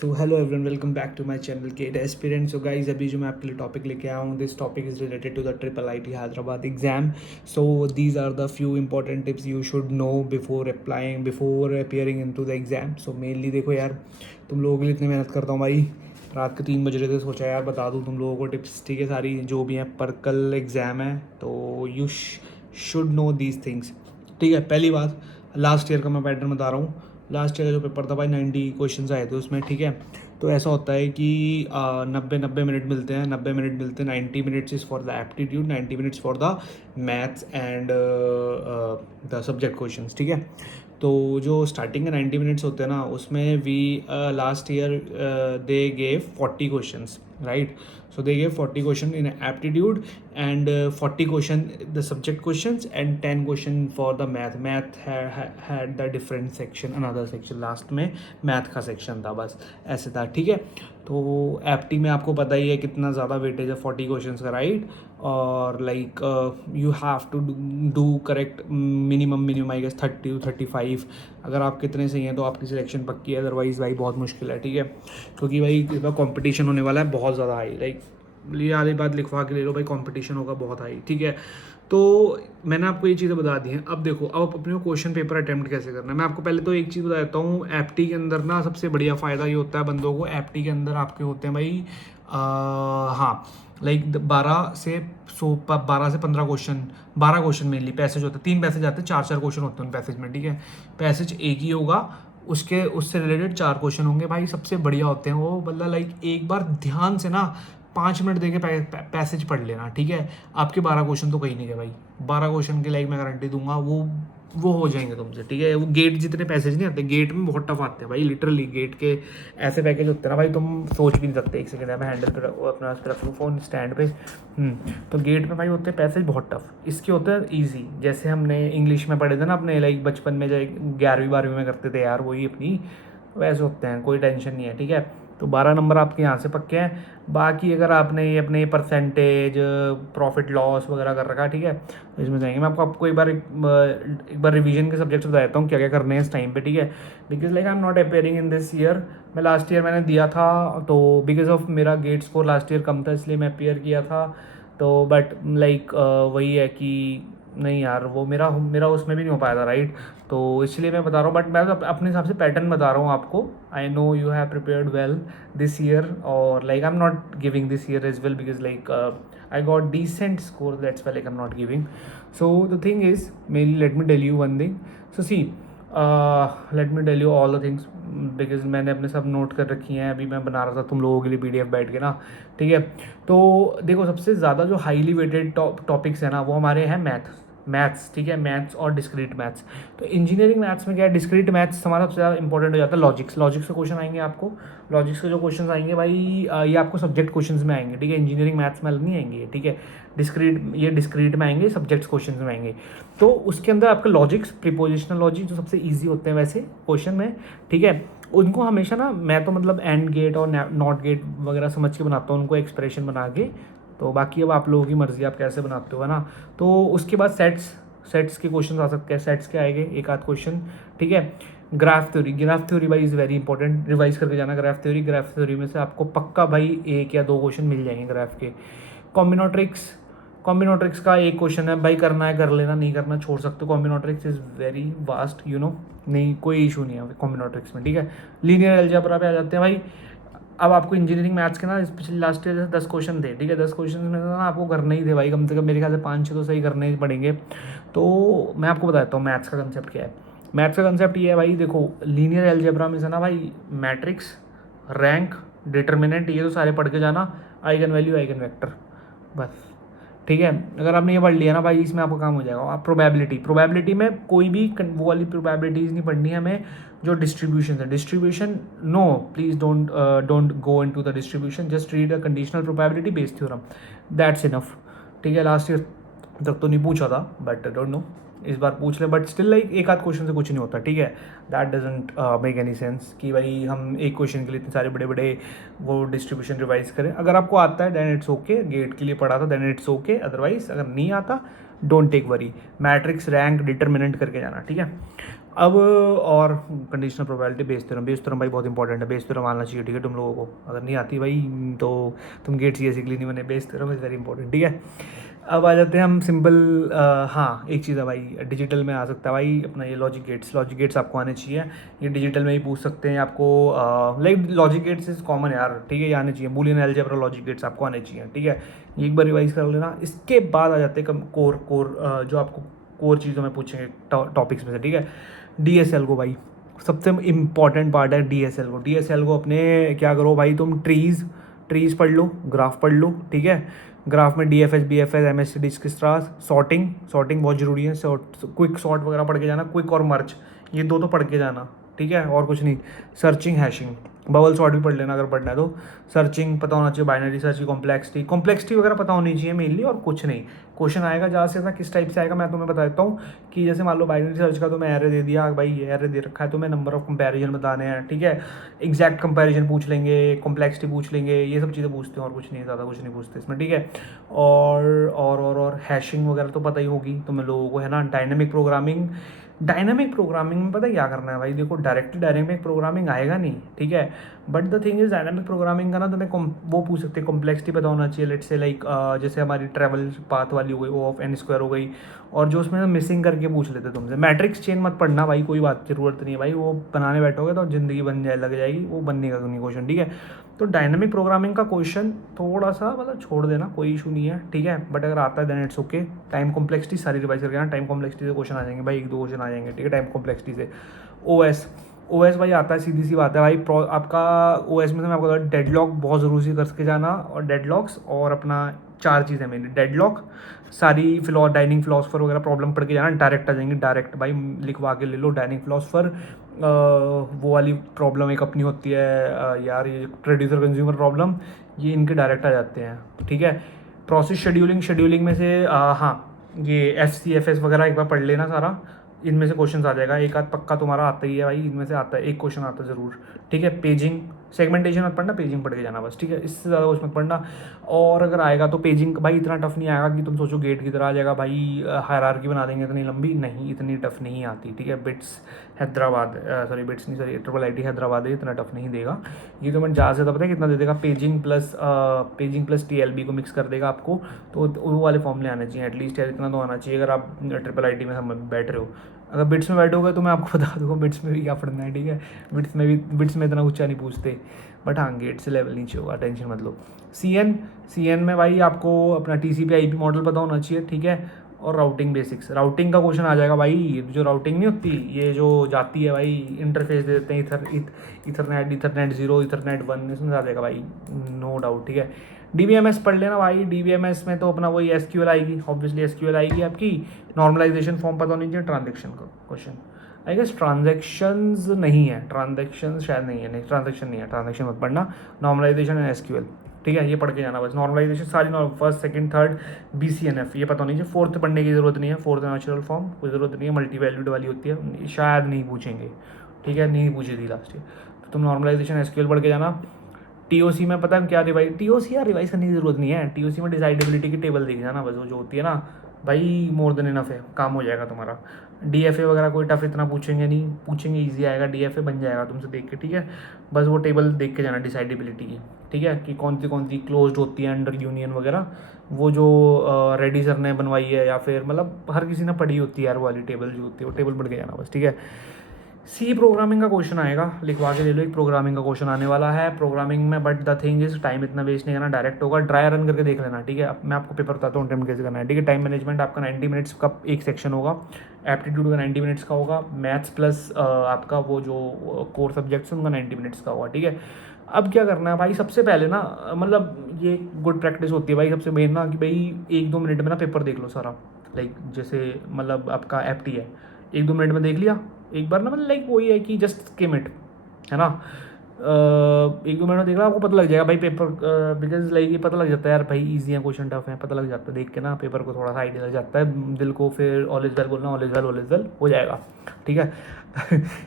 So hello everyone, welcome back to my channel GATE aspirant. So guys, अभी जो मैं आपके लिए टॉपिक लेके आया हूँ, this topic is related to the triple IT Hyderabad exam. So these are the few important tips you should know before appearing in to the exam. So mainly देखो यार, तुम लोगों के लिए इतनी मेहनत करता हूँ भाई, रात के 3 बज रहे थे, सोचा यार बता दूँ तुम लोगों को टिप्स, ठीक है, सारी जो भी हैं, पर कल एग्ज़ाम है तो you should know these things. ठीक है, पहली बात, लास्ट ईयर का मैं पैटर्न बता रहा हूँ। लास्ट ईयर का जो पेपर था भाई, 90 क्वेश्चन आए थे उसमें, ठीक है। तो ऐसा होता है कि 90 मिनट मिलते हैं, 90 मिनट मिलते हैं। 90 minutes is for the aptitude, 90 minutes for the maths and the subject question, ठीक है। तो जो स्टार्टिंग के 90 मिनट्स होते हैं ना, उसमें we last year they gave 40 question, right. So they gave 40 question in aptitude and 40 question the subject questions and 10 question for the math had the different section, another section last में math का section था, बस ऐसे था, ठीक है। तो एप्टी में आपको पता ही है कितना ज़्यादा वेटेज है 40 क्वेश्चन का, राइट। और like you have to do correct minimum I guess 30-35। अगर आप कितने सही हैं तो आपकी सिलेक्शन पक्की है, अदरवाइज़ भाई बहुत मुश्किल है, ठीक है। क्योंकि भाई इस बार कॉम्पिटिशन होने वाला है बहुत ज़्यादा हाई, लाइक ये वाली बात लिखवा के ले लो भाई, कंपटीशन होगा बहुत हाई, ठीक है। तो मैंने आपको ये चीज़ें बता दी हैं। अब देखो, अब अपने क्वेश्चन पेपर अटैम्प्ट कैसे करना है, मैं आपको पहले तो एक चीज़ बता देता हूँ। एप्टी के अंदर ना सबसे बढ़िया फ़ायदा ये होता है बंदों को, एप्टी के अंदर आपके होते हैं भाई हाँ, लाइक 12 से 15 क्वेश्चन, 12 क्वेश्चन मेनली पैसेज होते हैं, 3 पैसेज आते हैं, 4 क्वेश्चन होते हैं उन पैसेज में, ठीक है। पैसेज एक ही होगा, उससे रिलेटेड 4 क्वेश्चन होंगे भाई, सबसे बढ़िया होते हैं वो, मतलब लाइक एक बार ध्यान से ना 5 मिनट दे के पैसेज पढ़ लेना, ठीक है। आपके 12 क्वेश्चन तो कहीं नहीं गए भाई, 12 क्वेश्चन के लाइक मैं गारंटी दूंगा वो हो जाएंगे तुमसे, ठीक है। वो गेट जितने पैसेज नहीं आते, गेट में बहुत टफ आते हैं भाई, लिटरली गेट के ऐसे पैकेज होते हैं ना भाई, तुम सोच भी नहीं सकते। एक सेकंड है, मैं हैंडल पर अपना रख लूँ फ़ोन स्टैंड पे। तो गेट में भाई होते हैं पैसेज बहुत टफ, इसके होते हैं ईजी। जैसे हमने इंग्लिश में पढ़े थे ना अपने, लाइक बचपन में जो 11वीं 12वीं में करते थे यार, वही अपनी वैसे होते हैं, कोई टेंशन नहीं है, ठीक है। तो 12 नंबर आपके यहाँ से पक्के हैं। बाकी अगर आपने ये अपने परसेंटेज, प्रॉफिट लॉस वगैरह कर रखा है, ठीक है, तो इसमें जाएंगे। मैं आपको एक बार रिवीजन के सब्जेक्ट्स बता देता हूँ क्या क्या करने हैं इस टाइम पे, ठीक है। Because like I am not appearing in this year. मैं लास्ट ईयर मैंने दिया था, तो बिकॉज ऑफ मेरा गेट स्कोर लास्ट ईयर कम था, इसलिए मैं अपेयर किया था। तो बट लाइक वही है कि नहीं यार, वो मेरा उसमें भी नहीं हो पाया था, राइट। तो इसलिए मैं बता रहा हूँ, बट मैं तो अपने हिसाब से पैटर्न बता रहा हूँ आपको। I know you have prepared well this year, और like I am not giving this year as well because like I got decent score, that's why like I'm not giving. So the thing is, mainly let me tell you one thing. So see, let me tell you all the things because मैंने अपने सब note कर रखी हैं, अभी मैं बना रहा था तुम लोगों के लिए PDF बैठ के ना, ठीक है। तो देखो, सबसे ज़्यादा जो हाईली वेटेड टॉपिक्स है ना, वो हमारे हैं मैथ्स, ठीक है, मैथ्स और डिस्क्रीट मैथ्स। तो इंजीनियरिंग मैथ्स में क्या है, डिस्क्रीट मैथ्स हमारा सबसे ज़्यादा इंपॉर्टेंट हो जाता है। लॉजिक्स के क्वेश्चन आएंगे आपको, लॉजिक्स के जो क्वेश्चन आएंगे भाई, ये आपको सब्जेक्ट क्वेश्चन में आएंगे, ठीक है, इंजीनियरिंग मैथ्स में नहीं आएंगे, ठीक है। डिस्क्रीट में आएंगे, सब्जेक्ट्स क्वेश्चन में आएंगे। तो उसके अंदर आपका लॉजिक्स, प्रीपोजिशनल लॉजिक जो सबसे ईजी होते हैं वैसे क्वेश्चन में, ठीक है, उनको हमेशा ना मैं तो मतलब एंड गेट और नॉट गेट वगैरह समझ के बनाता हूँ उनको, एक्सप्रेशन बना के। तो बाकी अब आप लोगों की मर्ज़ी, आप कैसे बनाते हो, है ना। तो उसके बाद सेट्स के क्वेश्चन आ सकते हैं, सेट्स के आएंगे एक आध क्वेश्चन, ठीक है। ग्राफ थ्योरी भाई इज़ वेरी इंपॉर्टेंट, रिवाइज करके जाना। ग्राफ थ्योरी में से आपको पक्का भाई 1 या 2 क्वेश्चन मिल जाएंगे ग्राफ के। कॉम्बिनोट्रिक्स का एक क्वेश्चन है भाई, करना है कर लेना, नहीं करना छोड़ सकते हो। Combinatorics is very vast, you know, नहीं कोई इशू नहीं है कॉम्बिनोट्रिक्स में, ठीक है। लीनियर अलजेब्रा पे आ जाते हैं भाई। अब आपको इंजीनियरिंग मैथ्स के ना पिछले लास्ट ईयर जैसे 10 क्वेश्चन थे, ठीक है, 10 क्वेश्चन में ना आपको करने ही थे भाई, कम से कम मेरे ख्याल से 5-6 तो सही करने ही पड़ेंगे। तो मैं आपको बता देता हूँ मैथ्स का कंसेप्ट क्या है। मैथ्स का कंसेप्ट ये है भाई, देखो लीनियर अलजेब्रा में से ना भाई, मैट्रिक्स, रैंक, डिटर्मिनेंट, ये तो सारे पढ़ के जाना, आइगन वैल्यू, आइगन वेक्टर, बस, ठीक है। अगर आपने ये पढ़ लिया ना भाई, इसमें आपका काम हो जाएगा। आप प्रोबेबिलिटी में कोई भी वो वाली प्रोबेबिलिटीज़ नहीं पढ़नी है हमें, जो distribution no, please don't go into the distribution, just read a conditional probability based theorem, that's enough, ठीक है। लास्ट ईयर तक तो नहीं पूछा था, बट डोंट नो, इस बार पूछ ले, बट स्टिल लाइक एक आध क्वेश्चन से कुछ नहीं होता, ठीक है। That doesn't make any sense कि भाई हम एक क्वेश्चन के लिए इतने सारे बड़े बड़े वो डिस्ट्रीब्यूशन रिवाइज करें। अगर आपको आता है देन इट्स ओके, गेट के लिए पढ़ा था देन इट्स ओके, अदरवाइज अगर नहीं आता don't take worry. Matrix, rank, determinant करके जाना, ठीक है। अब और कंडीशनल प्रोबेबिलिटी, बेस थ्योरम भाई बहुत इंपॉर्टेंट है, बेस थ्योरम आना चाहिए, ठीक है, तुम लोगों को। अगर नहीं आती भाई तो तुम गेट सी बेसिकली नहीं बने। Bayes theorem is very important, ठीक है। अब आ जाते हैं हम सिंपल। हाँ, एक चीज़ है भाई, डिजिटल में आ सकता है भाई अपना ये लॉजिक गेट्स आपको आने चाहिए। ये डिजिटल में ही पूछ सकते हैं आपको, like logic gates is common यार, ठीक है, ये आने चाहिए। बूलियन अलजेब्रा लॉजिक गेट्स आपको आने चाहिए, ठीक है। ये एक बार रिवाइज कर लेना। इसके बाद आ जाते हैं कोर कोर जो आपको कोर चीज़ों में पूछेंगे टॉपिक्स में से, ठीक है। डीएसएल को भाई सबसे इम्पॉर्टेंट पार्ट है डीएसएल को अपने क्या करो भाई, तुम ट्रीज पढ़ लो, ग्राफ पढ़ लो, ठीक है। ग्राफ में डीएफएस बीएफएस एमएससी डिस्कस्ट्रास, सॉर्टिंग बहुत ज़रूरी है। क्विक सॉर्ट वगैरह पढ़ के जाना, क्विक और मर्ज, ये दो तो पढ़ के जाना, ठीक है, और कुछ नहीं। सर्चिंग, हैशिंग, बबल सॉर्ट भी पढ़ लेना अगर पढ़ना है तो। सर्चिंग पता होना चाहिए, बाइनरी सर्च की कॉम्प्लेक्सिटी वगैरह पता होनी चाहिए मेनली, और कुछ नहीं। क्वेश्चन आएगा ज़्यादा से ज़्यादा किस टाइप से आएगा मैं तुम्हें बता देता हूँ। कि जैसे मान लो बाइनरी सर्च का तो मैं एरे दे दिया भाई, ये एरे दे रखा है, तो मैं नंबर ऑफ कंपैरिजन बताने हैं, ठीक है। एग्जैक्ट कंपैरिजन पूछ लेंगे, कॉम्प्लेक्सिटी पूछ लेंगे, ये सब चीज़ें पूछते हैं, और कुछ नहीं, ज़्यादा कुछ नहीं पूछते इसमें, ठीक है। और हैशिंग वगैरह तो पता ही होगी तुम्हें लोगों को, है ना। डायनामिक प्रोग्रामिंग में पता है क्या करना है भाई, देखो डायरेक्ट प्रोग्रामिंग आएगा नहीं, ठीक है। But the thing is dynamic programming का ना तुम्हें वो पूछ सकते हैं, कॉम्प्लेक्सिटी पता होना चाहिए। लेट्स से लाइक जैसे हमारी ट्रैवल पाथ वाली हो गई, ओ ऑफ एन स्क्वायर हो गई, और जो उसमें मिसिंग करके पूछ लेते तुमसे। मैट्रिक्स चेन मत पढ़ना भाई, कोई बात ज़रूरत नहीं है भाई, वो बनाने बैठोगे तो ज़िंदगी बन जाए लग जाएगी, वो बनने का नहीं क्वेश्चन, ठीक है। तो डायनामिक प्रोग्रामिंग का क्वेश्चन थोड़ा सा मतलब छोड़ देना, कोई इशू नहीं है, ठीक है। बट अगर आता है then it's okay. Time complexity सारी रिवाइज करके आना, टाइम कॉम्प्लेक्सिटी से क्वेश्चन आ जाएंगे भाई, एक दो क्वेश्चन आ जाएंगे, ठीक है, टाइम कॉम्प्लेक्सिटी से। ओएस भाई आता है, सीधी सी बात है भाई। आपका ओएस में से मैं आपको बता, डेडलॉक बहुत ज़रूरी से करके जाना, और डेडलॉक्स और अपना चार चीज़ें मेनली। डेडलॉक सारी डाइनिंग फिलोसफर वगैरह प्रॉब्लम पढ़ के जाना, डायरेक्ट आ जाएंगे, डायरेक्ट भाई लिखवा के ले लो। डाइनिंग फिलोसफर वो वाली प्रॉब्लम एक अपनी होती है यार, ये प्रोड्यूसर कंज्यूमर प्रॉब्लम, ये इनके डायरेक्ट आ जाते हैं, ठीक है। प्रोसेस शेड्यूलिंग में से हाँ, ये FCFS वगैरह एक बार पढ़ लेना सारा, इनमें से क्वेश्चन आ जाएगा। एक आध पक्का तुम्हारा आता ही है भाई, इनमें से आता है, एक क्वेश्चन आता है ज़रूर, ठीक है। पेजिंग, सेगमेंटेशन मत पढ़ना, पेजिंग पढ़ के जाना बस, ठीक है, इससे ज़्यादा कुछ मत पढ़ना। और अगर आएगा तो पेजिंग भाई इतना टफ नहीं आएगा कि तुम सोचो गेट की तरह आ जाएगा भाई, हायरार्की बना देंगे इतनी लंबी, नहीं, इतनी टफ नहीं आती, ठीक है। बिट्स हैदराबाद, सॉरी बिट्स नहीं, सॉरी ट्रिपल IT हैदराबाद है, इतना टफ नहीं देगा ये। तो मैं ज़्यादा से ज़्यादा पता है कितना दे देगा, पेजिंग प्लस TLB को मिक्स कर देगा आपको। तो वो वाले फॉर्मूले आने चाहिए एटलीस्ट यार, इतना तो आना चाहिए अगर आप ट्रिपल IT में बैठ रहे हो। अगर बिट्स में बैठोगे तो मैं आपको बता दूंगा बिट्स में भी क्या पढ़ना है, ठीक है। बिट्स में इतना ऊंचा नहीं पूछते, बट हाँ गेट से लेवल नीचे होगा, टेंशन मत लो। सी एन में भाई आपको अपना TCP/IP मॉडल पता होना चाहिए, ठीक है। और राउटिंग बेसिक्स, राउटिंग का क्वेश्चन आ जाएगा भाई। जो राउटिंग नहीं होती, ये जो जाती है भाई, इंटरफेस दे देते हैं, इथरनेट 0, इथरनेट 1, इसमें आ जाएगा भाई, नो डाउट, ठीक है। DBMS पढ़ लेना भाई। DBMS में तो अपना वही SQL आएगी, ऑब्वियसली SQL आएगी आपकी। नॉर्मलाइजेशन फॉर्म पता होनी चाहिए, ट्रांजेक्शन का क्वेश्चन, आई गेस ट्रांजेक्शन्स नहीं है, ट्रांजेक्शन शायद नहीं है, नहीं ट्रांजेक्शन नहीं है, ट्रांजेक्शन मत पढ़ना। नॉर्मलाइजेशन एंड SQL, ठीक है, ये पढ़ के जाना बस। नॉर्मलाइजेशन सारी, फर्स्ट सेकंड थर्ड BCNF ये पता नहीं चाहिए। फोर्थ पढ़ने की ज़रूरत नहीं है, फोर्थ नेचुरल फॉर्म कोई ज़रूरत नहीं है, मल्टी वैल्यूड वाली होती है, शायद नहीं पूछेंगे, ठीक है, नहीं पूछी थी लास्ट ईयर। तो तुम नॉर्मलाइजेशन SQL पढ़ के जाना। TOC में पता है क्या TOC यार रिवाइज करने की ज़रूरत नहीं है। TOC में डिसाइडेबिलिटी की टेबल देख जाना बस, वो जो होती है ना भाई, मोर देन इनफ है, काम हो जाएगा तुम्हारा। DFA वगैरह कोई टफ इतना पूछेंगे नहीं, पूछेंगे ईजी आएगा, DFA बन जाएगा तुमसे देख के, ठीक है। बस वो टेबल देख के जाना डिसाइडेबिलिटी की, ठीक है, कि कौन सी क्लोज्ड होती है अंडर यूनियन वगैरह, वो जो रेड्डी सर ने बनवाई है, या फिर मतलब हर किसी ने पढ़ी होती है यार, वो वाली टेबल जो होती है, वो टेबल पढ़ के जाना बस, ठीक है। C प्रोग्रामिंग का क्वेश्चन आएगा, लिखवा के ले लो, एक प्रोग्रामिंग का क्वेश्चन आने वाला है प्रोग्रामिंग में। But the thing is time इतना वेस्ट नहीं करना, डायरेक्ट होगा, ड्राई रन करके देख लेना, ठीक है। अब मैं आपको पेपर बताता हूँ अटेम्प्ट कैसे करना है, ठीक है। टाइम मैनेजमेंट आपका 90 मिनट्स का एक सेक्शन होगा, एप्टीट्यूड का 90 मिनट्स का होगा, मैथ्स प्लस आपका वो जो कोर सब्जेक्ट्स हैं उनका 90 मिनट्स का होगा, ठीक है। अब क्या करना है भाई, सबसे पहले ना मतलब ये गुड प्रैक्टिस होती है भाई, सबसे मेन ना कि भाई 1-2 मिनट में ना पेपर देख लो सारा। लाइक जैसे मतलब आपका FT है, 1-2 मिनट में देख लिया एक बार ना, मतलब लाइक वही है कि जस्ट स्किम इट, है ना। 1-2 मिनट में देख रहा, आपको पता लग जाएगा भाई पेपर, बिकॉज लाइक ये पता लग जाता है यार भाई, ईजी है क्वेश्चन, टफ है, पता लग जाता है देख के ना, पेपर को थोड़ा सा आइडिया लग जाता है दिल को। फिर ऑल इज वेल बोलना, ऑल इज वेल हो जाएगा, ठीक है।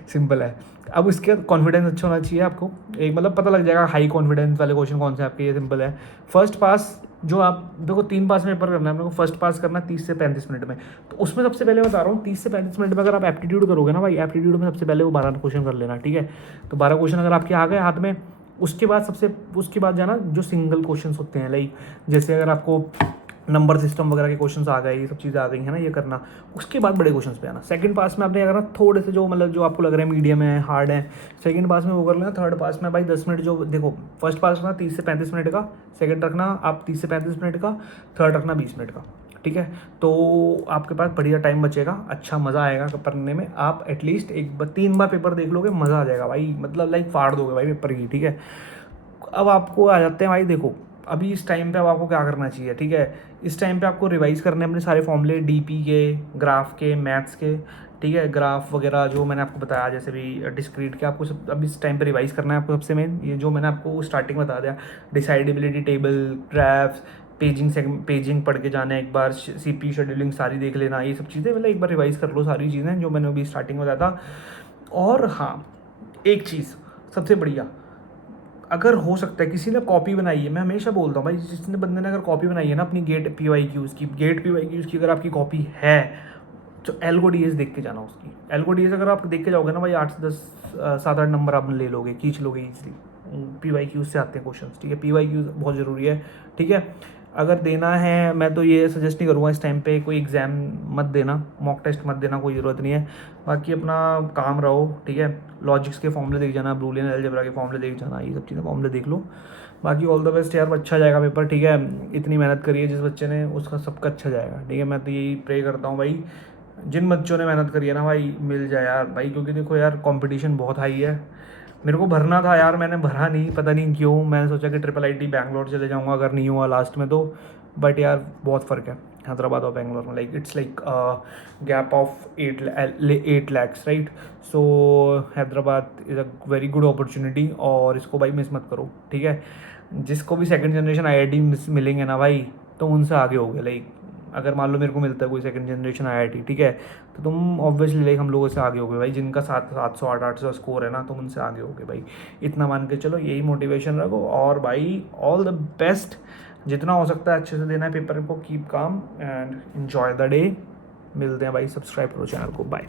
सिंपल है। अब इसके कॉन्फिडेंस अच्छा होना चाहिए आपको, एक मतलब पता लग जाएगा हाई कॉन्फिडेंस वाले क्वेश्चन कौन से आपके। ये सिंपल है, फर्स्ट पास जो आप देखो 3 पास में पेपर करना है, मेरे को फर्स्ट पास करना है 30 से 35 मिनट में। तो उसमें सबसे पहले बता रहा हूँ 30 से 35 मिनट में अगर आप एप्टीट्यूड करोगे ना भाई, एप्टीट्यूड में सबसे पहले वो 12 क्वेश्चन कर लेना, ठीक है। तो 12 क्वेश्चन अगर आपके आ गए हाथ में, उसके बाद जाना जो सिंगल क्वेश्चंस होते हैं, लाइक जैसे अगर आपको नंबर सिस्टम वगैरह के क्वेश्चंस आ गए, ये सब चीज़ें आ गई है ना, ये करना। उसके बाद बड़े क्वेश्चंस पे आना। सेकंड पास में आपने अगर ना थोड़े से जो मतलब जो आपको लग रहा है मीडियम है, हार्ड है, सेकंड पास में वो कर लेना। थर्ड पास में भाई 10 मिनट जो देखो, फर्स्ट पास रखना 30 से 35 मिनट का, सेकंड रखना आप 30 से 35 मिनट का, थर्ड रखना 20 मिनट का, ठीक है। तो आपके पास बढ़िया टाइम बचेगा, अच्छा मज़ा आएगा पढ़ने में। आप एटलीस्ट 3 बार पेपर देख लोगे, मज़ा आ जाएगा भाई, मतलब लाइक फाड़ दोगे भाई पेपर की, ठीक है। अब आपको आ जाते हैं भाई, देखो अभी इस टाइम पे अब आपको क्या करना चाहिए, ठीक है। इस टाइम पे आपको रिवाइज करने हैं अपने सारे फॉर्मूले, डीपी के, ग्राफ के, मैथ्स के, ठीक है। ग्राफ वगैरह जो मैंने आपको बताया, जैसे भी डिस्क्रीट के, आपको सब अब इस टाइम पे रिवाइज करना है आपको। सबसे मेन ये जो मैंने आपको स्टार्टिंग बता दिया, डिसाइडेबिलिटी टेबल, ग्राफ्स, पेजिंग पढ़ के जाना है एक बार, सीपी शेड्यूलिंग सारी देख लेना, ये सब चीज़ें मतलब एक बार रिवाइज कर लो सारी चीज़ें जो मैंने अभी स्टार्टिंग में बताया था। और हाँ, एक चीज़ सबसे बढ़िया, अगर हो सकता है किसी ने कॉपी बनाई है, मैं हमेशा बोलता हूँ भाई, जिसने बंदे ने अगर कॉपी बनाई है ना अपनी गेट PYQs की, अगर आपकी कॉपी है तो एल्गो डीएस देख के जाना उसकी। एल्गो डीएस अगर आप देख के जाओगे ना भाई, 8 से 10 7-8 नंबर आप ले लोगे, खींच लोगे ईजिली। PYQs से आते हैं क्वेश्चन, ठीक है। PYQs बहुत ज़रूरी है, ठीक है। अगर देना है, मैं तो ये सजेस्ट नहीं करूँगा इस टाइम पे कोई एग्ज़ाम मत देना, मॉक टेस्ट मत देना, कोई ज़रूरत नहीं है। बाकी अपना काम रहो, ठीक है। लॉजिक्स के फॉर्मूले देख जाना, ब्रूलियन अलजेब्रा के फॉर्मूले देख जाना, ये सब चीज़ें फॉर्मूले देख लो। बाकी ऑल द बेस्ट यार, अच्छा जाएगा पेपर, ठीक है। इतनी मेहनत करी है जिस बच्चे ने, उसका सबका अच्छा जाएगा, ठीक है। मैं तो यही प्रे करता हूँ भाई, जिन बच्चों ने मेहनत करी है ना भाई, मिल जाए यार भाई, क्योंकि देखो यार कंपटीशन बहुत हाई है। मेरे को भरना था यार, मैंने भरा नहीं, पता नहीं क्यों। मैंने सोचा कि IIIT बैंगलोर चले जाऊँगा अगर नहीं हुआ लास्ट में तो, बट यार बहुत फ़र्क है हैदराबाद और बैंगलोर में, like it's like gap of 8 lakhs, right. So Hyderabad is a very good opportunity, और इसको भाई मिस मत करो, ठीक है। जिसको भी सेकंड जनरेशन IIT मिलेंगे ना भाई, तो उनसे आगे हो गए, लाइक अगर मान लो मेरे को मिलता है कोई सेकंड जनरेशन IIT, ठीक है, तो तुम ऑब्वियसली लाइक हम लोगों से आगे हो गए भाई, जिनका 700 800 स्कोर है ना, तुम उनसे आगे हो गए भाई। इतना मान के चलो, यही मोटिवेशन रखो, और भाई ऑल द बेस्ट, जितना हो सकता है अच्छे से देना है पेपर को, keep calm and enjoy the day. मिलते हैं भाई, सब्सक्राइब करो चैनल को, बाय।